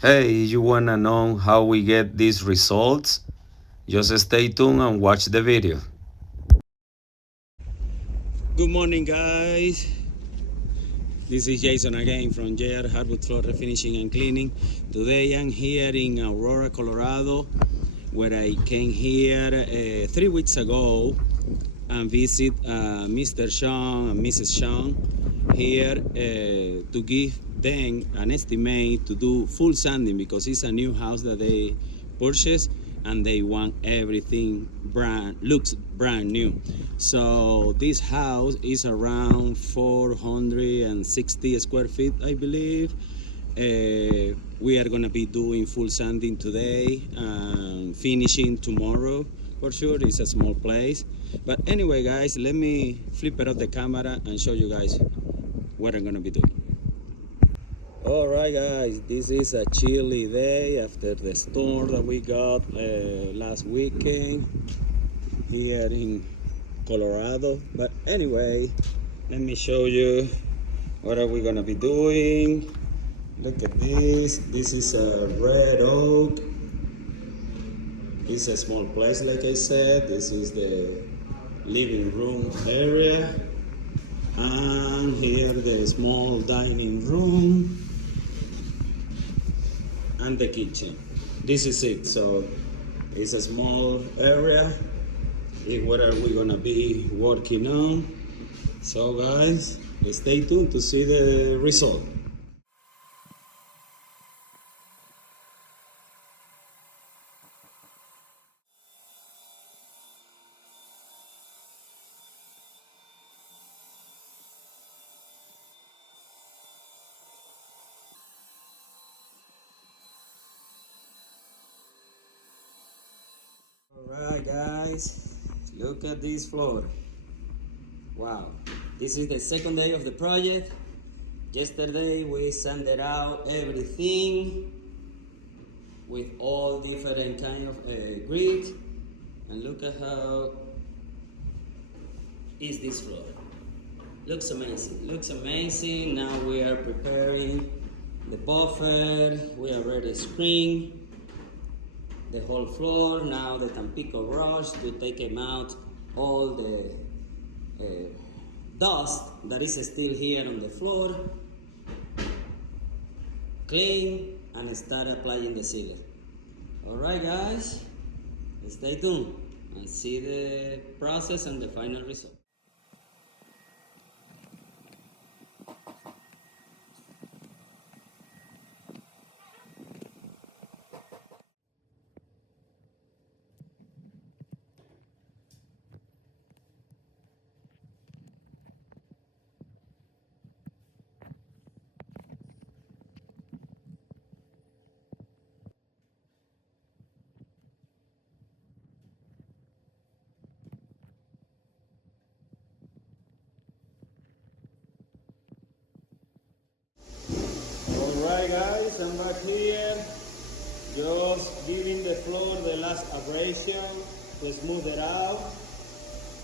Hey, you wanna know how we get these results? Just stay tuned and watch the video. Good morning, guys. This is Jason again from J.R.Hardwoodfloor Refinishing and Cleaning. Today I'm here in Aurora, Colorado, where I came here 3 weeks ago and visit Mr. Sean and Mrs. Sean here to give them an estimate to do full sanding because it's a new house that they purchased and they want everything looks brand new. So this house is around 460 square feet, I believe. We are gonna be doing full sanding today and finishing tomorrow for sure. It's a small place, but anyway, guys, let me flip it off the camera and show you guys what I'm gonna be doing. All right, guys, this is a chilly day after the storm that we got last weekend here in Colorado. But anyway, let me show you what are we gonna be doing. Look at this. This is a red oak. It's a small place, like I said. This is the living room area, and here the small dining room and the kitchen. This is it. So it's a small area. What are we gonna be working on? So guys, stay tuned to see the result. Alright, guys, look at this floor. Wow, this is the second day of the project. Yesterday we sanded out everything with all different kind of grit, and look at how is this floor. Looks amazing. Now we are preparing the buffer. We already screened the whole floor. Now the Tampico brush to take them out all the dust that is still here on the floor. Clean and start applying the sealer. Alright, guys, stay tuned and see the process and the final result. Alright, guys, I'm back here, just giving the floor the last abrasion to smooth it out,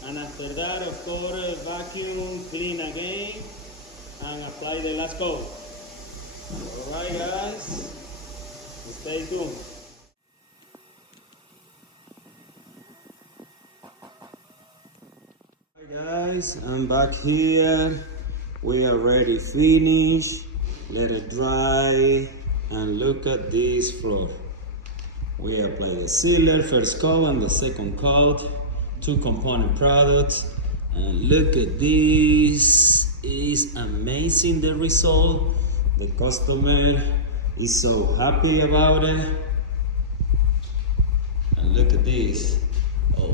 and after that, of course, vacuum, clean again, and apply the last coat. Alright, guys, stay tuned. Alright, guys, I'm back here. We are ready finished. Let it dry, and look at this floor. We apply the sealer, first coat and the second coat, 2 component products, and look at this. Is amazing, the result. The customer is so happy about it. And look at this. Oh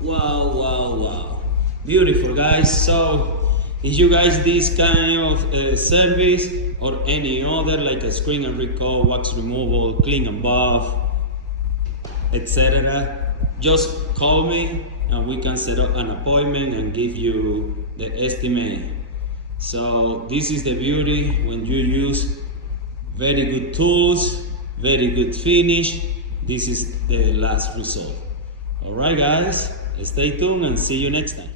wow, beautiful, guys. So if you guys this kind of service or any other, like a screen and recall, wax removal, clean and buff, etc., just call me and we can set up an appointment and give you the estimate. So this is the beauty when you use very good tools, very good finish. This is the last result. Alright, guys, stay tuned and see you next time.